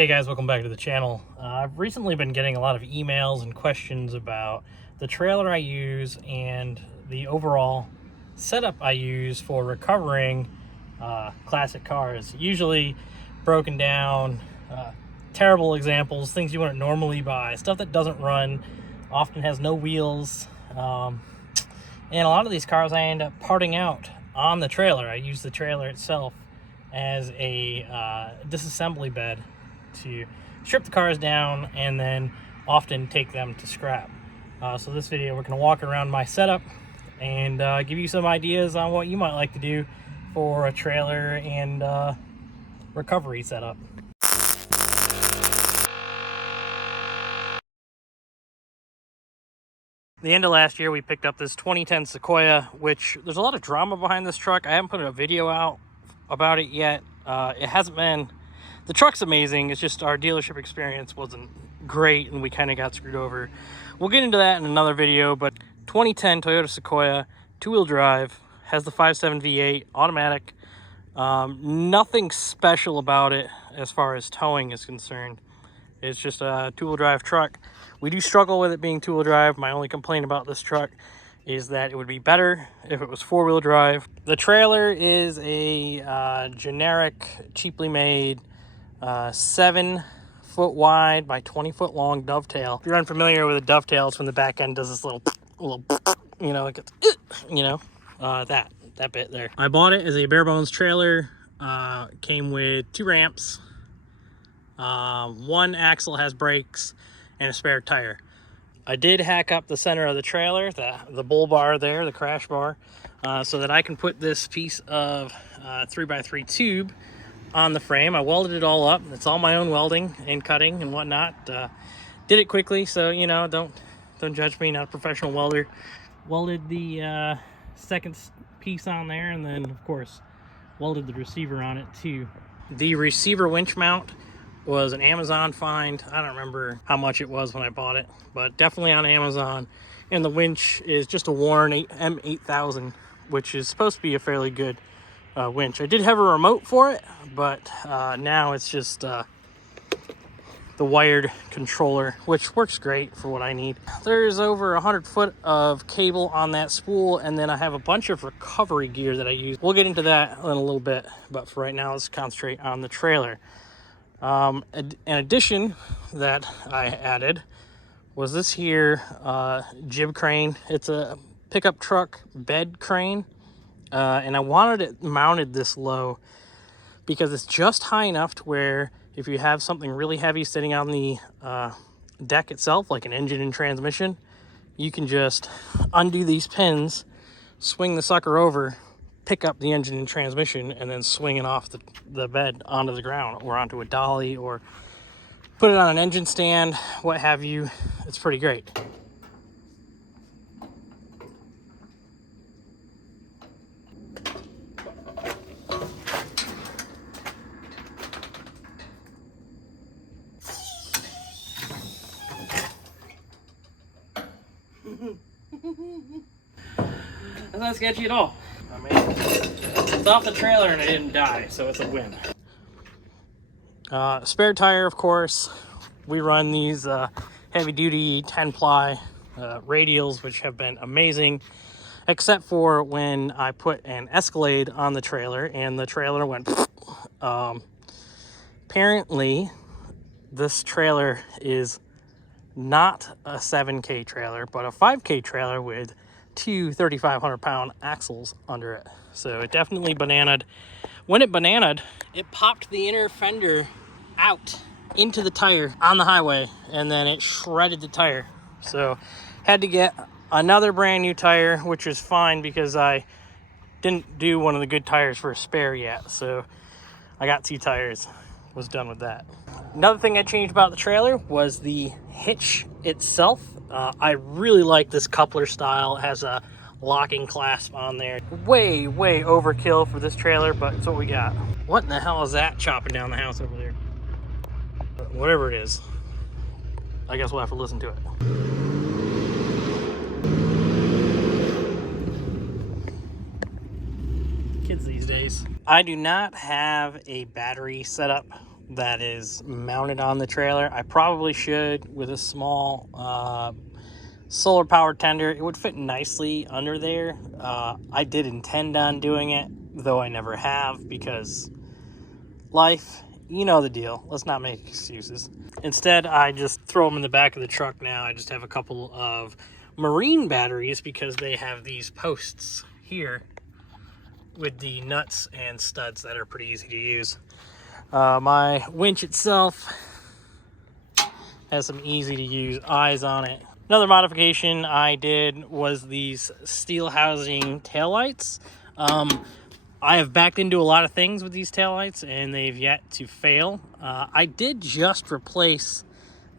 Hey guys, welcome back to the channel. I've recently been getting a lot of emails and questions about the trailer I use and the overall setup I use for recovering classic cars. Usually broken down, terrible examples, things you wouldn't normally buy, stuff that doesn't run, often has no wheels. And a lot of these cars I end up parting out on the trailer. I use the trailer itself as a disassembly bed to strip the cars down and then often take them to scrap. So this video we're going to walk around my setup and give you some ideas on what you might like to do for a trailer and recovery setup. The end of last year we picked up this 2010 Sequoia, which there's a lot of drama behind this truck. I haven't put a video out about it yet. It hasn't been, the truck's amazing, it's just our dealership experience wasn't great and we kind of got screwed over. We'll get into that in another video, but 2010 Toyota Sequoia, two-wheel drive, has the 5.7 V8, automatic. Nothing special about it as far as towing is concerned. It's just a two-wheel drive truck. We do struggle with it being two-wheel drive. My only complaint about this truck is that it would be better if it was four-wheel drive. The trailer is a generic, cheaply made 7-foot wide by 20-foot long dovetail. If you're unfamiliar with a dovetail, it's when the back end does this little, you know, it gets, you know, that bit there. I bought it as a bare bones trailer. Came with 2 ramps. One axle has brakes and a spare tire. I did hack up the center of the trailer, the bull bar there, the crash bar, so that I can put this piece of 3x3 tube on the frame. I welded it all up. It's all my own welding and cutting and whatnot. Did it quickly, so you know, don't judge me, not a professional welder. Welded the second piece on there, and then of course welded the receiver on it too. The receiver winch mount was an Amazon find. I don't remember how much it was when I bought it, but definitely on Amazon. And the winch is just a Warn M8000, which is supposed to be a fairly good winch. I did have a remote for it, but now it's just the wired controller, which works great for what I need. There's over 100 foot of cable on that spool, and then I have a bunch of recovery gear that I use. We'll get into that in a little bit, but for right now, let's concentrate on the trailer. An addition that I added was this here jib crane. It's a pickup truck bed crane, and I wanted it mounted this low because it's just high enough to where if you have something really heavy sitting on the deck itself, like an engine and transmission, you can just undo these pins, swing the sucker over, pick up the engine and transmission, and then swing it off the bed onto the ground or onto a dolly or put it on an engine stand, what have you. It's pretty great. That's not sketchy at all. I mean, it's off the trailer and I didn't die, so it's a win. Spare tire, of course. We run these heavy-duty 10-ply radials, which have been amazing, except for when I put an Escalade on the trailer and the trailer went apparently this trailer is not a 7K trailer, but a 5K trailer with two 3,500-pound axles under it. So it definitely bananaed. When it bananaed, it popped the inner fender out into the tire on the highway, and then it shredded the tire. So had to get another brand new tire, which was fine because I didn't do one of the good tires for a spare yet. So I got 2 tires, was done with that. Another thing I changed about the trailer was the hitch itself. I really like this coupler style. It has a locking clasp on there. Way overkill for this trailer, but it's what we got. What in the hell is that chopping down the house over there? Whatever it is, I guess we'll have to listen to it. Kids these days. I do not have a battery setup that is mounted on the trailer. I probably should with a small solar power tender. It would fit nicely under there. I did intend on doing it, though I never have, because life, you know the deal. Let's not make excuses. Instead, I just throw them in the back of the truck now. I just have a couple of marine batteries because they have these posts here with the nuts and studs that are pretty easy to use. My winch itself has some easy to use eyes on it. Another modification I did was these steel housing taillights. I have backed into a lot of things with these taillights and they've yet to fail. I did just replace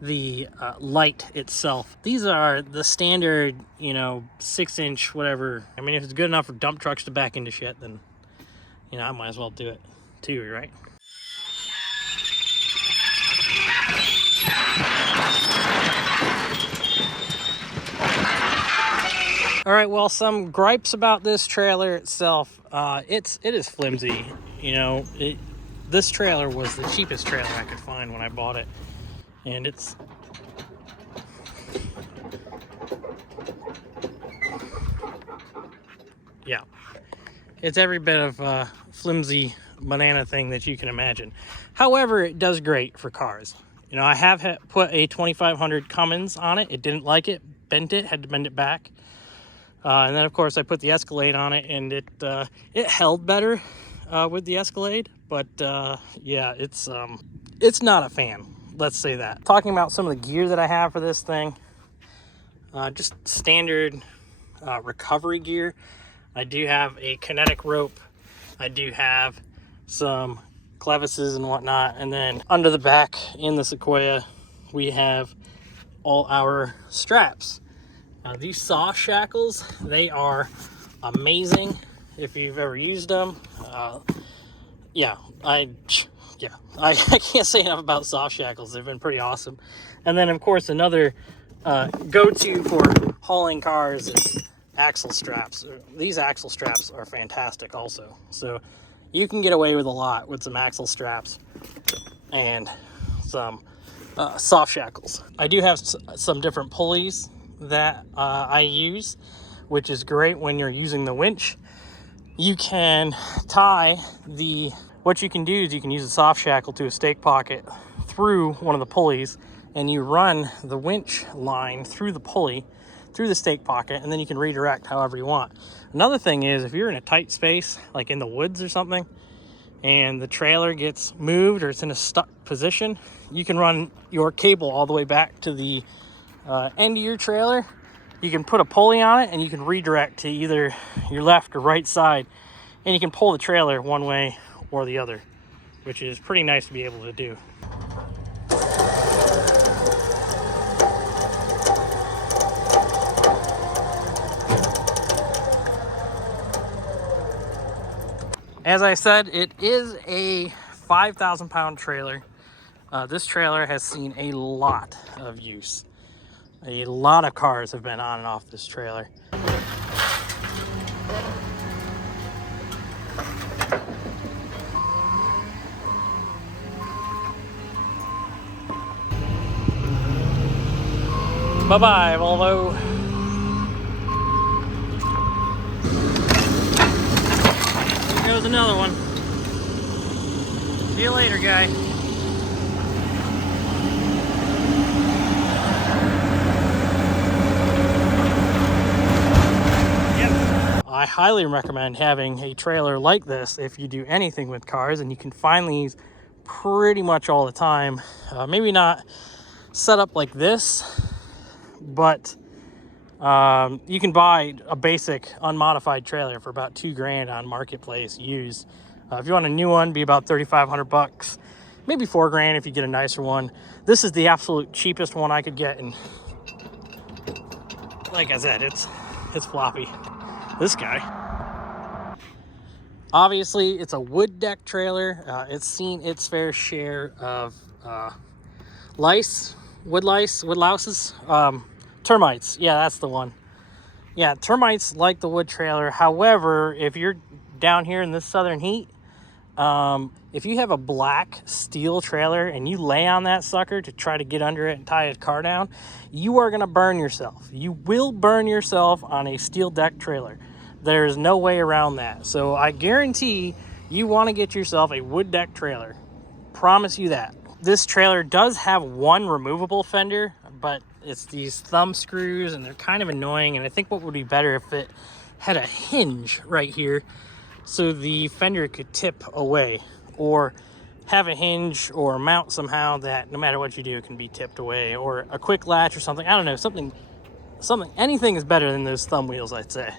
the light itself. These are the standard, 6-inch whatever. I mean, if it's good enough for dump trucks to back into shit, then, I might as well do it too, right? All right, well, some gripes about this trailer itself. It is flimsy. This trailer was the cheapest trailer I could find when I bought it, and it's every bit of a flimsy banana thing that you can imagine. However, it does great for cars. I have put a 2500 Cummins on it. It didn't like it, bent it, had to bend it back. And then, of course, I put the Escalade on it, and it held better with the Escalade. But, yeah, it's not a fan. Let's say that. Talking about some of the gear that I have for this thing, just standard recovery gear. I do have a kinetic rope. I do have some clevises and whatnot. And then under the back in the Sequoia, we have all our straps. These saw shackles, they are amazing if you've ever used them. I can't say enough about saw shackles. They've been pretty awesome. And then, of course, another go-to for hauling cars is axle straps. These axle straps are fantastic also. So you can get away with a lot with some axle straps and some soft shackles. I do have some different pulleys that I use, which is great when you're using the winch. You can tie what you can do is you can use a soft shackle to a stake pocket through one of the pulleys, and you run the winch line through the pulley, through the stake pocket, and then you can redirect however you want. Another thing is, if you're in a tight space, like in the woods or something, and the trailer gets moved or it's in a stuck position, you can run your cable all the way back to the end of your trailer. You can put a pulley on it and you can redirect to either your left or right side, and you can pull the trailer one way or the other, which is pretty nice to be able to do. As I said, it is a 5,000 pound trailer. This trailer has seen a lot of use. A lot of cars have been on and off this trailer. Bye-bye, Volvo. Here goes another one. See you later, guy. I highly recommend having a trailer like this if you do anything with cars, and you can find these pretty much all the time. Maybe not set up like this, but you can buy a basic unmodified trailer for about $2,000 on Marketplace used. If you want a new one, it'd be about $3,500, maybe $4,000 if you get a nicer one. This is the absolute cheapest one I could get, and like I said, it's floppy. This guy. Obviously, it's a wood deck trailer. It's seen its fair share of wood louses, termites. Yeah, that's the one. Yeah, termites like the wood trailer. However, if you're down here in this southern heat, If you have a black steel trailer and you lay on that sucker to try to get under it and tie a car down, you are going to burn yourself. You will burn yourself on a steel deck trailer. There's no way around that. So I guarantee you want to get yourself a wood deck trailer. Promise you that. This trailer does have one removable fender, but it's these thumb screws and they're kind of annoying. And I think what would be better if it had a hinge right here so the fender could tip away, or have a hinge or mount somehow that no matter what you do it can be tipped away, or a quick latch or something. I don't know, something, anything is better than those thumb wheels, I'd say.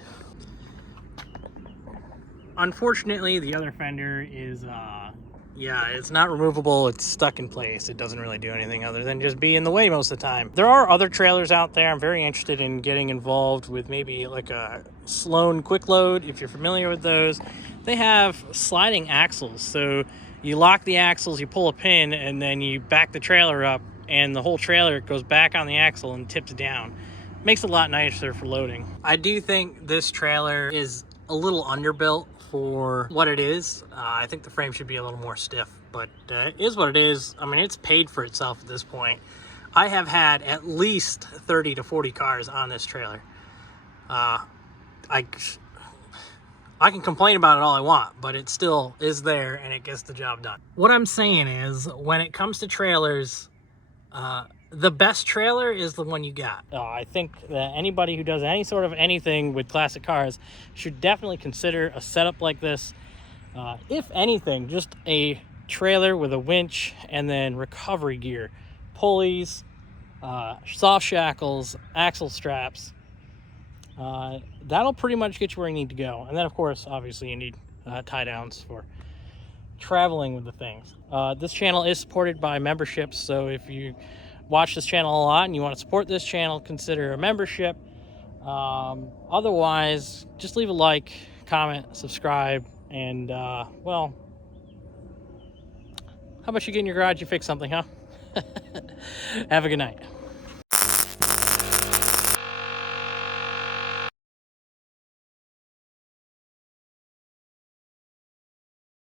Unfortunately, the other fender is yeah, it's not removable. It's stuck in place. It doesn't really do anything other than just be in the way most of the time. There are other trailers out there. I'm very interested in getting involved with maybe like a Sloan Quick Load, if you're familiar with those. They have sliding axles. So you lock the axles, you pull a pin, and then you back the trailer up, and the whole trailer goes back on the axle and tips down. Makes it a lot nicer for loading. I do think this trailer is a little underbuilt for what it is. I think the frame should be a little more stiff, but it is what it is. I mean, it's paid for itself at this point. I have had at least 30 to 40 cars on this trailer. I can complain about it all I want, but it still is there and it gets the job done. What I'm saying is, when it comes to trailers, the best trailer is the one you got. I think that anybody who does any sort of anything with classic cars should definitely consider a setup like this. If anything, just a trailer with a winch and then recovery gear, pulleys, soft shackles, axle straps. That'll pretty much get you where you need to go. And then, of course, obviously you need tie downs for traveling with the things. This channel is supported by memberships, so if you watch this channel a lot and you want to support this channel, consider a membership. Otherwise, just leave a like, comment, subscribe, and well, how about you get in your garage, you fix something, huh? Have a good night.